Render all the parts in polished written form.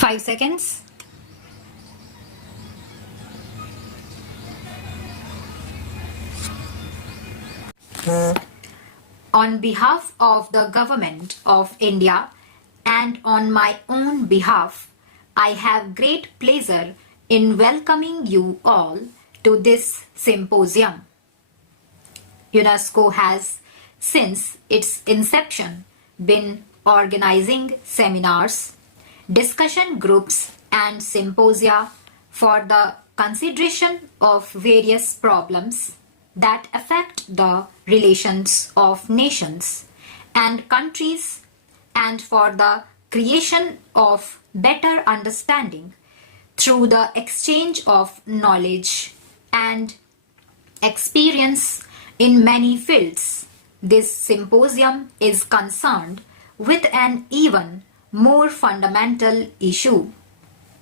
5 seconds. On behalf of the Government of India and on my own behalf, I have great pleasure in welcoming you all to this symposium. UNESCO has, since its inception, been organizing seminars, discussion groups and symposia for the consideration of various problems that affect the relations of nations and countries and for the creation of better understanding through the exchange of knowledge and experience in many fields. This symposium is concerned with an even more fundamental issue.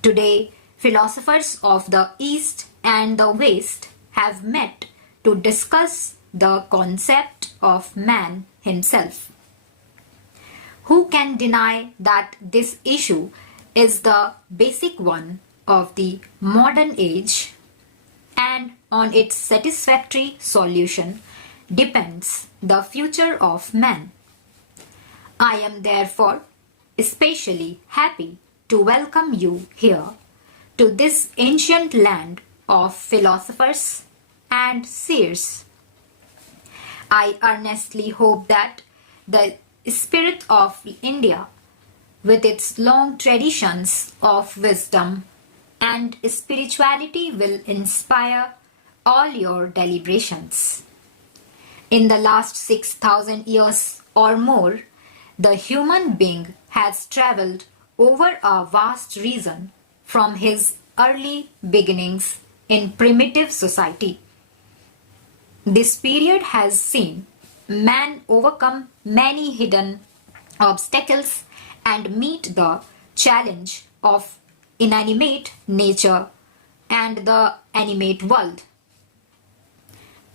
Today, philosophers of the East and the West have met to discuss the concept of man himself. Who can deny that this issue is the basic one of the modern age, and on its satisfactory solution depends the future of man? I am therefore especially happy to welcome you here to this ancient land of philosophers and seers. I earnestly hope that the spirit of India, with its long traditions of wisdom and spirituality, will inspire all your deliberations. In the last 6,000 years or more, the human being has traveled over a vast region from his early beginnings in primitive society. This period has seen man overcome many hidden obstacles and meet the challenge of inanimate nature and the animate world.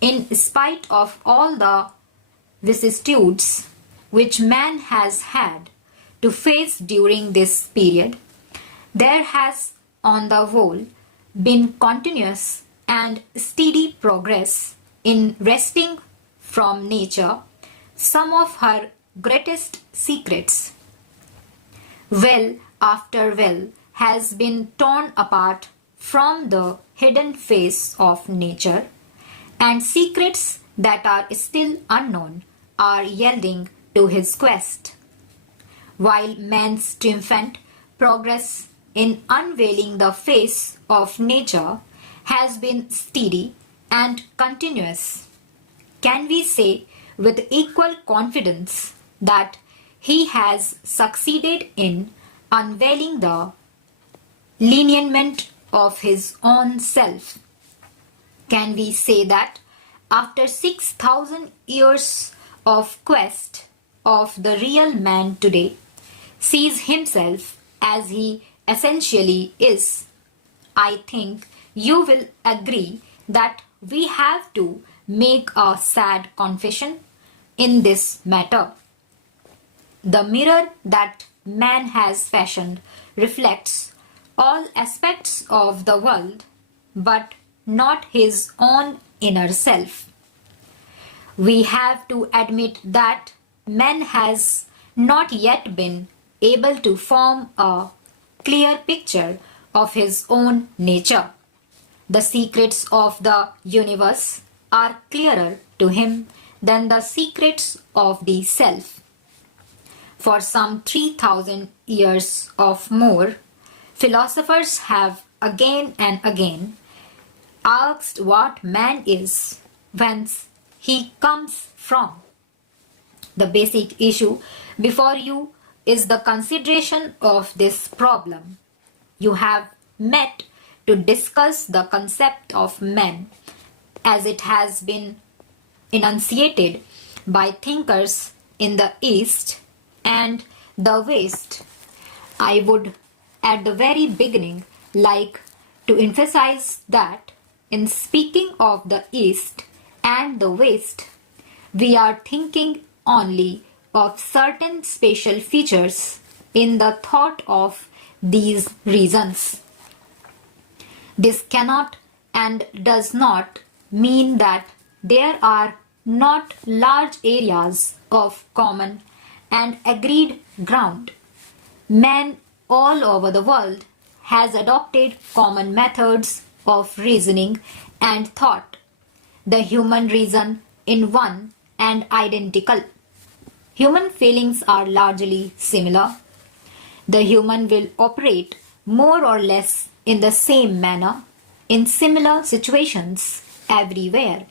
In spite of all the vicissitudes which man has had to face during this period, there has on the whole been continuous and steady progress in wresting from nature some of her greatest secrets. Well after well has been torn apart from the hidden face of nature, and secrets that are still unknown are yielding to his quest. While man's triumphant progress in unveiling the face of nature has been steady and continuous, can we say with equal confidence that he has succeeded in unveiling the lineament of his own self? Can we say that after 6,000 years of quest of the real man today sees himself as he essentially is? I think you will agree that we have to make a sad confession in this matter. The mirror that man has fashioned reflects all aspects of the world, but not his own inner self. We have to admit that man has not yet been able to form a clear picture of his own nature. The secrets of the universe are clearer to him than the secrets of the self. For some 3,000 years or more, philosophers have again and again asked what man is, whence he comes from. The basic issue before you is the consideration of this problem. You have met to discuss the concept of man as it has been enunciated by thinkers in the East and the West. I would at the very beginning like to emphasize that in speaking of the East and the West, we are thinking only of certain special features in the thought of these reasons. This cannot and does not mean that there are not large areas of common and agreed ground. Man all over the world has adopted common methods of reasoning and thought. The human reason in one and identical. Human feelings are largely similar. The human will operate more or less in the same manner in similar situations everywhere.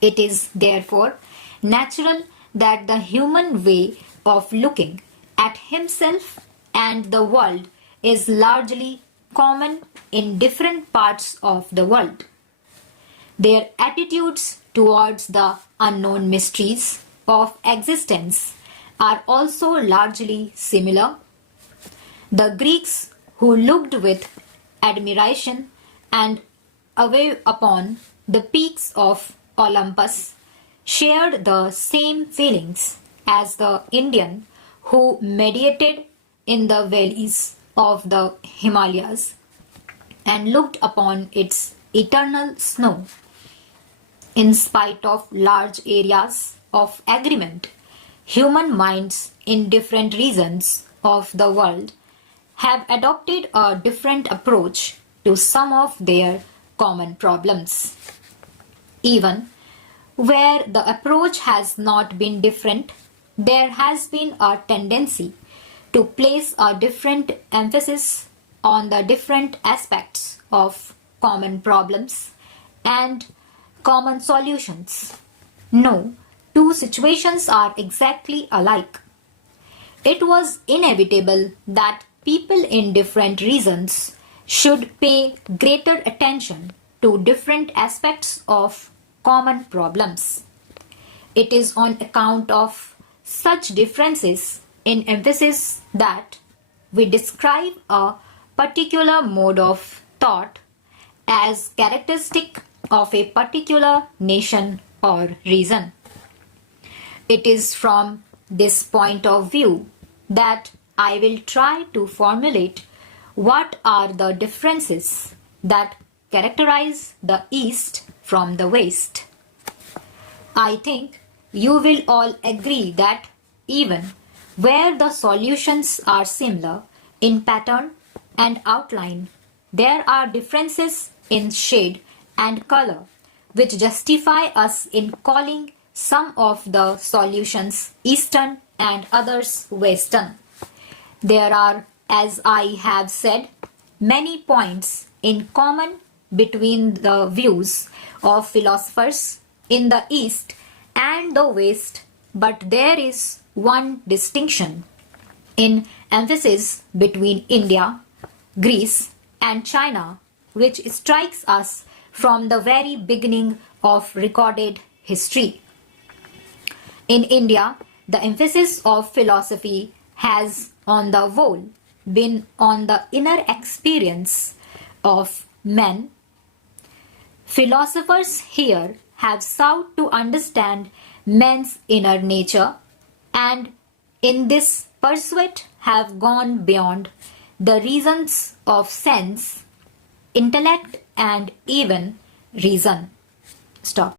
It is therefore natural that the human way of looking at himself and the world is largely common in different parts of the world. Their attitudes towards the unknown mysteries of existence are also largely similar. The Greeks, who looked with admiration and awe upon the peaks of Olympus, shared the same feelings as the Indian who meditated in the valleys of the Himalayas and looked upon its eternal snow. In spite of large areas of agreement, human minds in different regions of the world have adopted a different approach to some of their common problems. Even where the approach has not been different, there has been a tendency to place a different emphasis on the different aspects of common problems and common solutions. No two situations are exactly alike. It was inevitable that people in different regions should pay greater attention to different aspects of common problems. It is on account of such differences in emphasis that we describe a particular mode of thought as characteristic of a particular nation or region. It is from this point of view that I will try to formulate what are the differences that characterize the East from the West. I think you will all agree that even where the solutions are similar in pattern and outline, there are differences in shade and color which justify us in calling some of the solutions Eastern and others Western. There are, as I have said, many points in common between the views of philosophers in the East and the West, but there is one distinction in emphasis between India, Greece, and China, which strikes us from the very beginning of recorded history. In India, the emphasis of philosophy has, on the whole, been on the inner experience of men. Philosophers here have sought to understand men's inner nature and in this pursuit have gone beyond the reasons of sense, intellect and even reason. Stop.